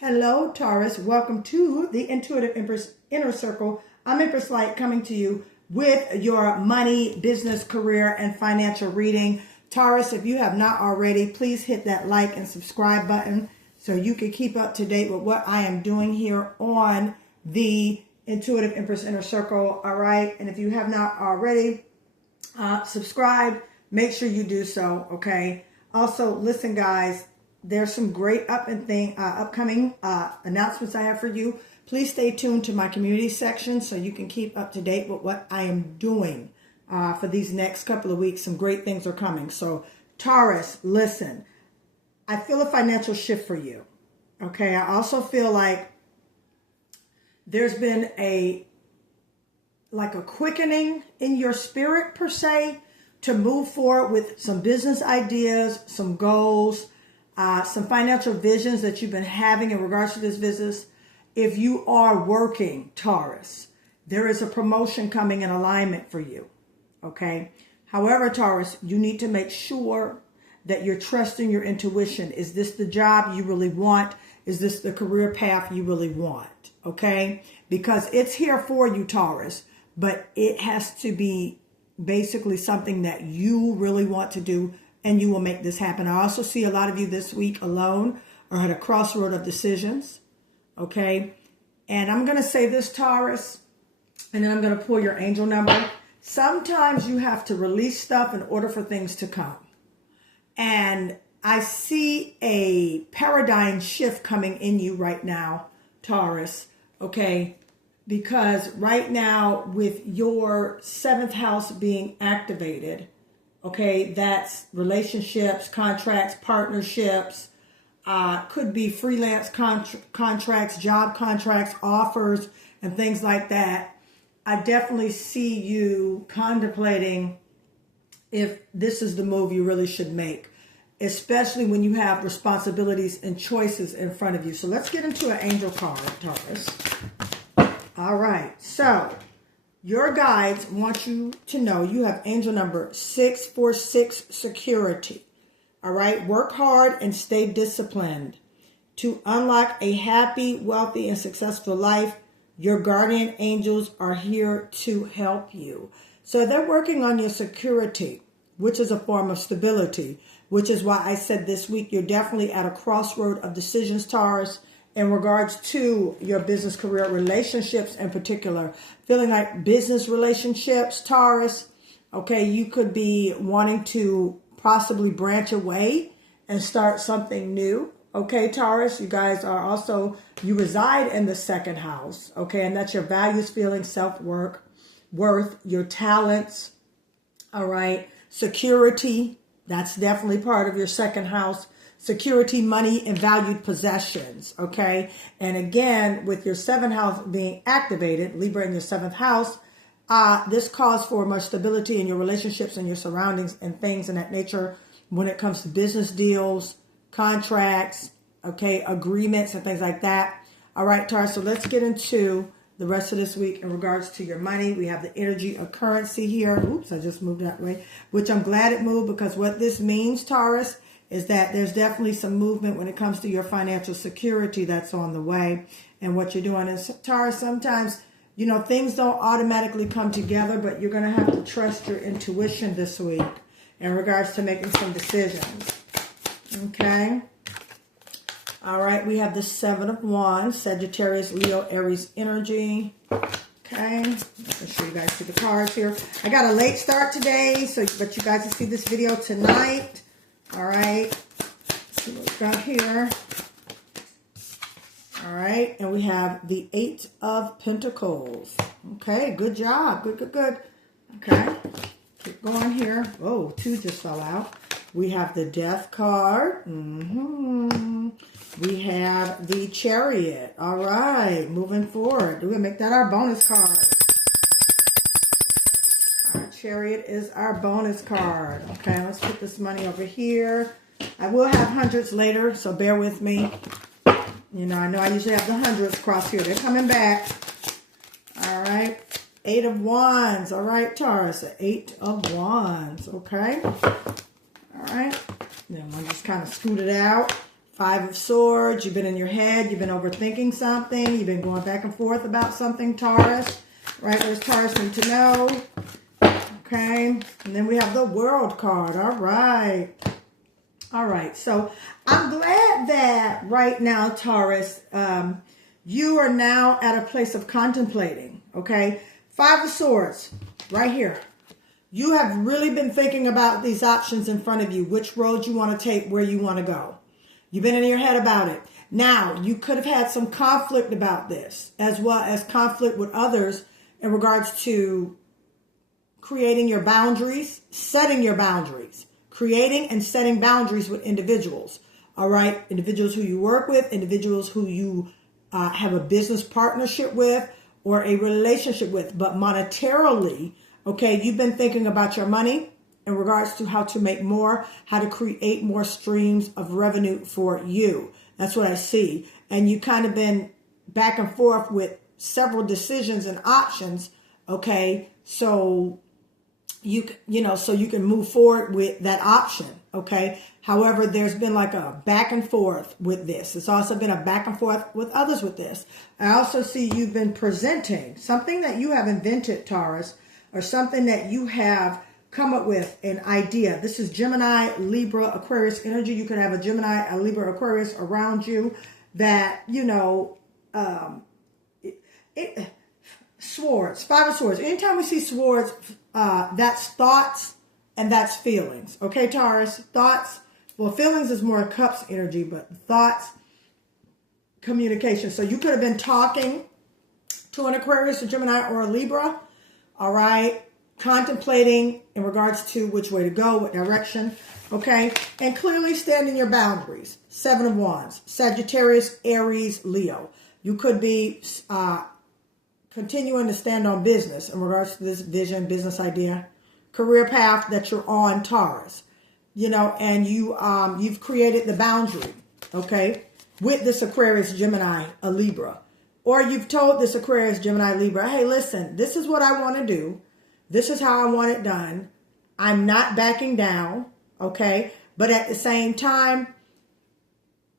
Hello, Taurus. Welcome to the Intuitive Empress Inner Circle. I'm Empress Light coming to you with your money, business, career, and financial reading. Taurus, if you have not already, please hit that like and subscribe button so you can keep up to date with what I am doing here on the Intuitive Empress Inner Circle. All right. And if you have not already subscribed, make sure you do so. Okay. Also, listen, guys. There's some great upcoming announcements I have for you. Please stay tuned to my community section so you can keep up to date with what I am doing for these next couple of weeks. Some great things are coming. So Taurus, listen, I feel a financial shift for you. Okay. I also feel like there's been a quickening in your spirit per se to move forward with some business ideas, some goals, some financial visions that you've been having in regards to this business. If you are working, Taurus, there is a promotion coming in alignment for you. Okay. However, Taurus, you need to make sure that you're trusting your intuition. Is this the job you really want? Is this the career path you really want? Okay. Because it's here for you, Taurus, but it has to be basically something that you really want to do, and you will make this happen. I also see a lot of you this week alone or at a crossroad of decisions. Okay. And I'm going to say this, Taurus, and then I'm going to pull your angel number. Sometimes you have to release stuff in order for things to come. And I see a paradigm shift coming in you right now, Taurus. Okay. Because right now with your 7th house being activated, okay, that's relationships, contracts, partnerships, could be freelance contracts, job contracts, offers, and things like that. I definitely see you contemplating if this is the move you really should make, especially when you have responsibilities and choices in front of you. So let's get into an angel card, Taurus. All right, so your guides want you to know you have angel number 646, security. All right. Work hard and stay disciplined to unlock a happy, wealthy, and successful life. Your guardian angels are here to help you. So they're working on your security, which is a form of stability, which is why I said this week you're definitely at a crossroad of decisions, Taurus, in regards to your business, career, relationships in particular. Feeling like business relationships, Taurus, okay, you could be wanting to possibly branch away and start something new. Okay, Taurus, you guys are also, you reside in the 2nd house, okay, and that's your values, feelings, self-worth, your talents, all right, security, that's definitely part of your 2nd house. Security, money, and valued possessions, okay? And again, with your 7th house being activated, Libra in your 7th house, this calls for more stability in your relationships and your surroundings and things in that nature when it comes to business deals, contracts, okay, agreements and things like that. All right, Taurus, so let's get into the rest of this week in regards to your money. We have the energy of currency here. Oops, I just moved that way, which I'm glad it moved, because what this means, Taurus, is that there's definitely some movement when it comes to your financial security that's on the way and what you're doing. And Taurus, sometimes, you know, things don't automatically come together, but you're going to have to trust your intuition this week in regards to making some decisions. Okay. All right. We have the 7 of Wands, Sagittarius, Leo, Aries energy. Okay. Let me show you guys see the cards here. I got a late start today, but you guys will see this video tonight. All right, let's see what we've got here. All right, and we have the 8 of Pentacles. Okay, good job. Good. Okay, keep going here. Oh, 2 just fell out. We have the Death card. We have the Chariot. All right, moving forward. We're going to make that our bonus card. Chariot is our bonus card. Okay, let's put this money over here. I will have hundreds later, so bear with me. You know I usually have the hundreds crossed here. They're coming back. All right. 8 of Wands. All right, Taurus. 8 of Wands. Okay. All right. Then I'll just kind of scoot it out. Five of Swords. You've been in your head. You've been overthinking something. You've been going back and forth about something, Taurus. Right? What does Taurus need to know? Okay. And then we have the World card. All right. All right. So I'm glad that right now, Taurus, you are now at a place of contemplating. Okay. Five of Swords right here. You have really been thinking about these options in front of you, which road you want to take, where you want to go. You've been in your head about it. Now, you could have had some conflict about this, as well as conflict with others in regards to creating your boundaries, setting your boundaries, creating and setting boundaries with individuals. All right. Individuals who you work with, individuals who you have a business partnership with or a relationship with. But monetarily, okay, you've been thinking about your money in regards to how to make more, how to create more streams of revenue for you. That's what I see. And you kind of been back and forth with several decisions and options. Okay. So you can move forward with that option. Okay. However, there's been like a back and forth with this. It's also been a back and forth with others with this. I also see you've been presenting something that you have invented, Taurus, or something that you have come up with an idea. This is Gemini, Libra, Aquarius energy. You could have a Gemini, a Libra, Aquarius around you that, swords, Five of Swords. Anytime we see swords, that's thoughts and that's feelings. Okay, Taurus, thoughts. Well, feelings is more cups energy, but thoughts, communication. So you could have been talking to an Aquarius, a Gemini, or a Libra. All right. Contemplating in regards to which way to go, what direction, okay? And clearly standing your boundaries. Seven of Wands, Sagittarius, Aries, Leo. You could be continuing to stand on business in regards to this vision, business idea, career path that you're on, Taurus. And you've created the boundary, okay, with this Aquarius, Gemini, a Libra. Or you've told this Aquarius, Gemini, Libra, hey, listen, this is what I want to do. This is how I want it done. I'm not backing down, okay? But at the same time,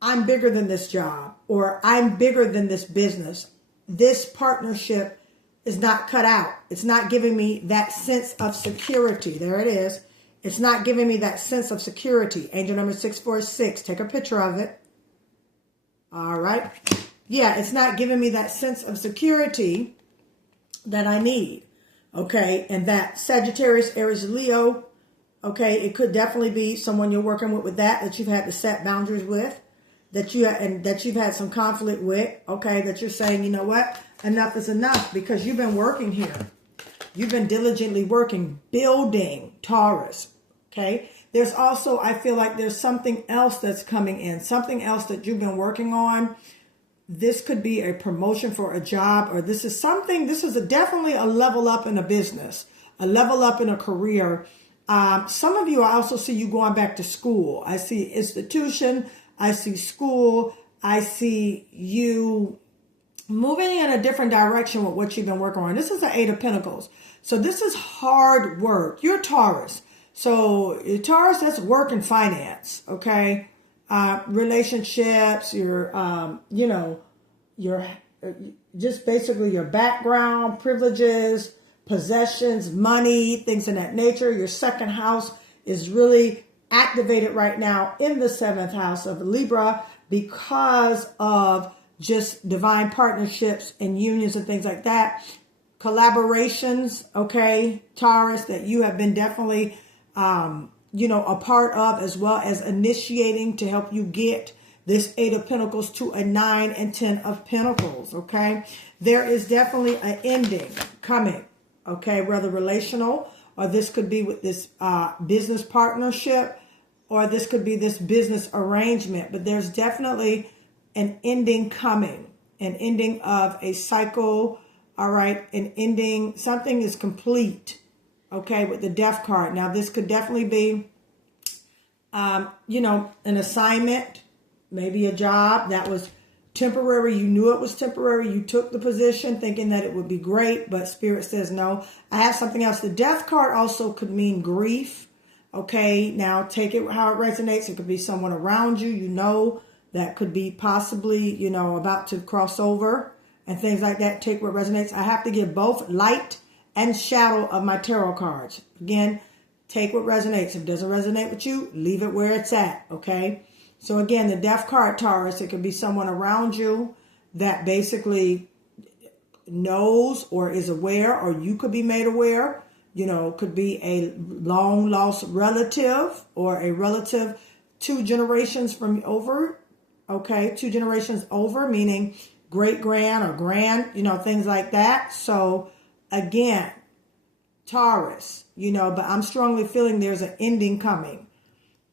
I'm bigger than this job, or I'm bigger than this business. This partnership is not cut out. It's not giving me that sense of security. There it is. It's not giving me that sense of security. Angel number 646. Take a picture of it. All right. Yeah, it's not giving me that sense of security that I need. Okay, and that Sagittarius, Aries, Leo, okay, it could definitely be someone you're working with that you've had to set boundaries with, that you've had some conflict with, okay, that you're saying, you know what, enough is enough, because you've been working here. You've been diligently working, building, Taurus, okay? There's also, I feel like there's something else that's coming in, something else that you've been working on. This could be a promotion for a job, or this is definitely a level up in a business, a level up in a career. Some of you, I also see you going back to school. I see institution. I see school. I see you moving in a different direction with what you've been working on. This is the Eight of Pentacles. So this is hard work. You're Taurus. So Taurus, that's work and finance. Okay. Relationships, your just basically your background, privileges, possessions, money, things in that nature. Your second house is really activated right now in the seventh house of Libra because of just divine partnerships and unions and things like that. Collaborations, okay, Taurus, that you have been definitely a part of, as well as initiating to help you get this Eight of Pentacles to a 9 and 10 of Pentacles, okay? There is definitely an ending coming, okay? Whether relational, or this could be with this business partnership, or this could be this business arrangement. But there's definitely an ending coming, an ending of a cycle, all right? An ending, something is complete. Okay, with the Death card. Now, this could definitely be, an assignment, maybe a job that was temporary. You knew it was temporary. You took the position thinking that it would be great, but Spirit says no. I have something else. The Death card also could mean grief. Okay, now take it how it resonates. It could be someone around you, that could be possibly, you know, about to cross over and things like that. Take what resonates. I have to give both light and shadow of my tarot cards. Again, take what resonates. If it doesn't resonate with you, leave it where it's at, okay? So again, the Death card, Taurus, it could be someone around you that basically knows or is aware, or you could be made aware. You know, could be a long lost relative or a relative 2 generations from over, okay? 2 generations over, meaning great grand or grand, you know, things like that. So again, Taurus, you know, but I'm strongly feeling there's an ending coming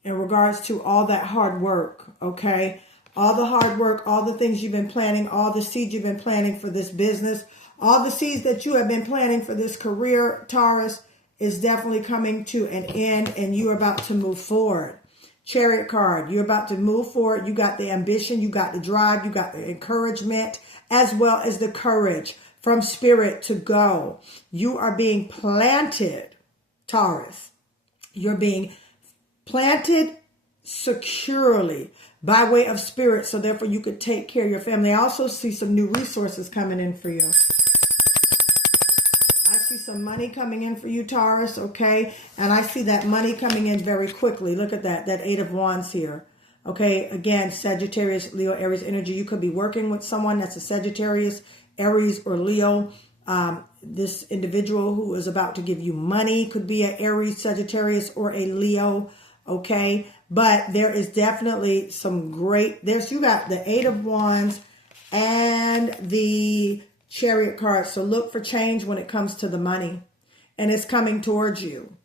in regards to all that hard work, okay? All the hard work, all the things you've been planning, all the seeds you've been planting for this business, all the seeds that you have been planting for this career, Taurus, is definitely coming to an end, and you're about to move forward. Chariot card, you're about to move forward. You got the ambition, you got the drive, you got the encouragement, as well as the courage from spirit to go. You are being planted, Taurus. You're being planted securely by way of spirit, so therefore you could take care of your family. I also see some new resources coming in for you. I see some money coming in for you, Taurus, okay? And I see that money coming in very quickly. Look at that 8 of Wands here. Okay, again, Sagittarius, Leo, Aries energy. You could be working with someone that's a Sagittarius, Aries, or Leo. This individual who is about to give you money could be an Aries, Sagittarius, or a Leo, okay? But there is definitely some great, you got the 8 of Wands and the Chariot card. So look for change when it comes to the money, and it's coming towards you.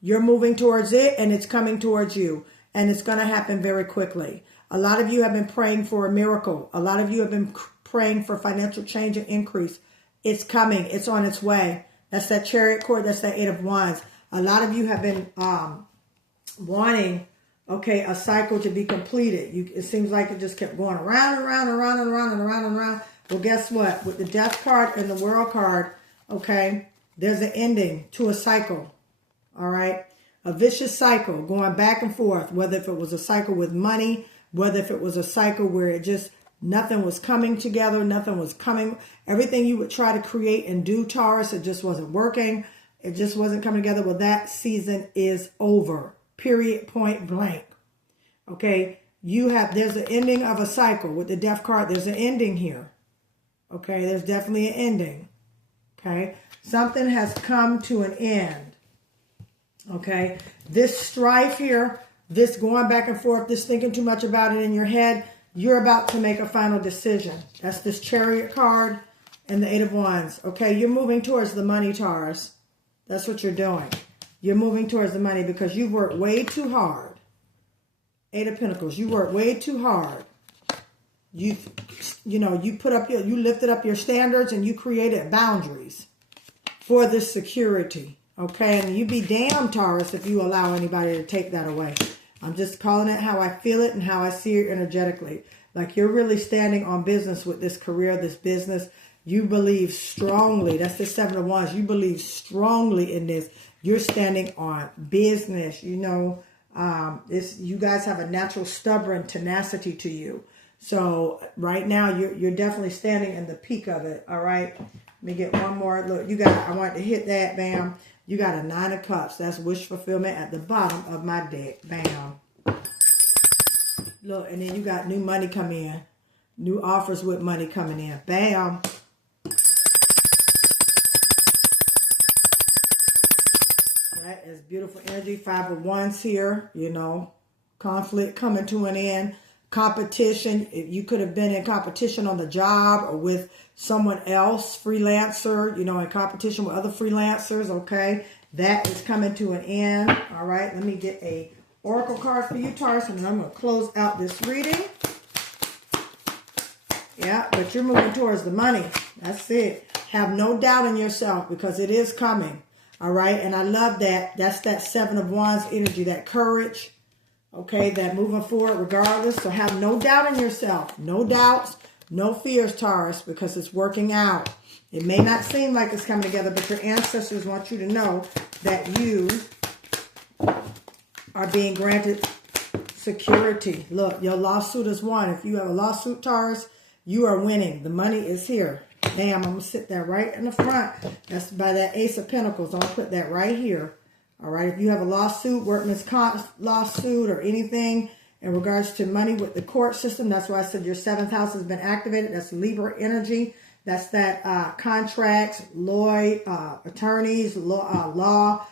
You're moving towards it, and it's coming towards you, and it's going to happen very quickly. A lot of you have been praying for a miracle. A lot of you have been praying for financial change and increase. It's coming. It's on its way. That's that Chariot card. That's that 8 of Wands. A lot of you have been wanting, okay, a cycle to be completed. It seems like it just kept going around and around and around and around and around and around. Well, guess what? With the Death card and the World card, okay, there's an ending to a cycle, all right? A vicious cycle going back and forth, whether if it was a cycle with money, whether if it was a cycle where it just, nothing was coming together, nothing was coming. Everything you would try to create and do, Taurus, it just wasn't working. It just wasn't coming together. Well, that season is over, period, point blank, okay? There's an ending of a cycle. With the Death card, there's an ending here. Okay, there's definitely an ending. Okay, something has come to an end. Okay, this strife here, this going back and forth, this thinking too much about it in your head, you're about to make a final decision. That's this Chariot card and the 8 of Wands. Okay, you're moving towards the money, Taurus. That's what you're doing. You're moving towards the money because you've worked way too hard. 8 of Pentacles, you worked way too hard. You lifted up your standards and you created boundaries for this security, okay? And you be damned, Taurus, if you allow anybody to take that away. I'm just calling it how I feel it and how I see it energetically. Like you're really standing on business with this career, this business. You believe strongly. That's the 7 of Wands. You believe strongly in this. You're standing on business. You know, you guys have a natural stubborn tenacity to you. So right now you're definitely standing in the peak of it. All right. Let me get one more. Look, I want to hit that. Bam. You got a 9 of Cups. That's wish fulfillment at the bottom of my deck. Bam. Look, and then you got new money coming in. New offers with money coming in. Bam. That is beautiful energy. 5 of Wands here. You know, conflict coming to an end. Competition. You could have been in competition on the job or with someone else, freelancer, you know, in competition with other freelancers, okay? That is coming to an end, all right? Let me get a oracle card for you, Taurus, and then I'm going to close out this reading. Yeah, but you're moving towards the money. That's it. Have no doubt in yourself because it is coming, all right? And I love that. That's that 7 of Wands energy, that courage. Okay, that moving forward regardless. So have no doubt in yourself. No doubts, no fears, Taurus, because it's working out. It may not seem like it's coming together, but your ancestors want you to know that you are being granted security. Look, your lawsuit is won. If you have a lawsuit, Taurus, you are winning. The money is here. Bam, I'm going to sit that right in the front. That's by that Ace of Pentacles. I'm going to put that right here. All right, if you have a lawsuit, workman's comp lawsuit, or anything in regards to money with the court system, that's why I said your 7th house has been activated. That's Libra energy. That's that contracts, attorneys, law,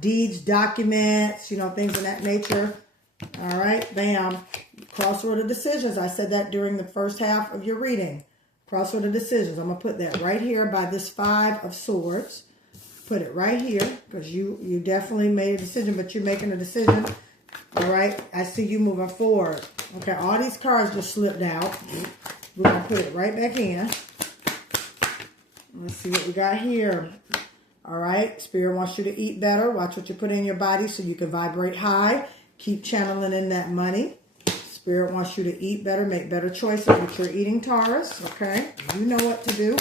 deeds, documents, you know, things of that nature. All right, bam. Crossroad of decisions. I said that during the first half of your reading. Crossroad of decisions. I'm going to put that right here by this 5 of Swords. Put it right here because you definitely made a decision, but you're making a decision. All right, I see you moving forward. Okay, all these cards just slipped out. We're going to put it right back in. Let's see what we got here. All right, Spirit wants you to eat better. Watch what you put in your body so you can vibrate high. Keep channeling in that money. Spirit wants you to eat better, make better choices with your eating, Taurus. Okay, you know what to do.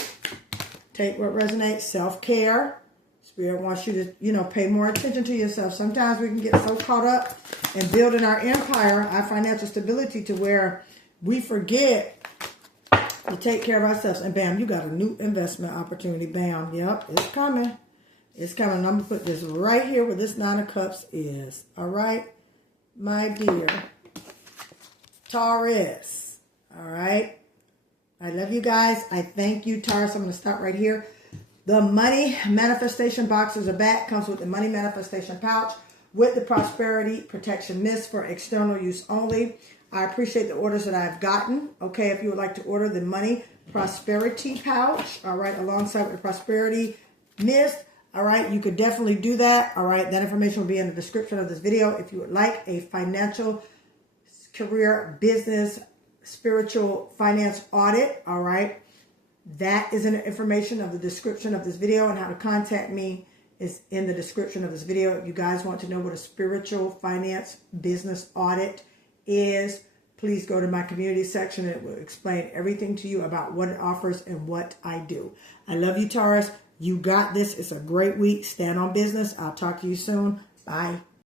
Take what resonates. Self-care. Spirit wants you to, you know, pay more attention to yourself. Sometimes we can get so caught up in building our empire, our financial stability, to where we forget to take care of ourselves. And bam, you got a new investment opportunity. Bam. Yep, it's coming. It's coming. I'm going to put this right here where this 9 of Cups is. All right, my dear Taurus. All right. I love you guys. I thank you, Taurus. I'm going to stop right here. The money manifestation boxes are back. Comes with the money manifestation pouch with the prosperity protection mist for external use only. I appreciate the orders that I've gotten. Okay, if you would like to order the money prosperity pouch, all right, alongside with the prosperity mist, all right, you could definitely do that. All right, that information will be in the description of this video. If you would like a financial, career, business, spiritual, finance audit, all right, that is in the information of the description of this video, and how to contact me is in the description of this video. If you guys want to know what a spiritual, finance, business audit is, please go to my community section. It will explain everything to you about what it offers and what I do. I love you, Taurus. You got this. It's a great week. Stand on business. I'll talk to you soon. Bye.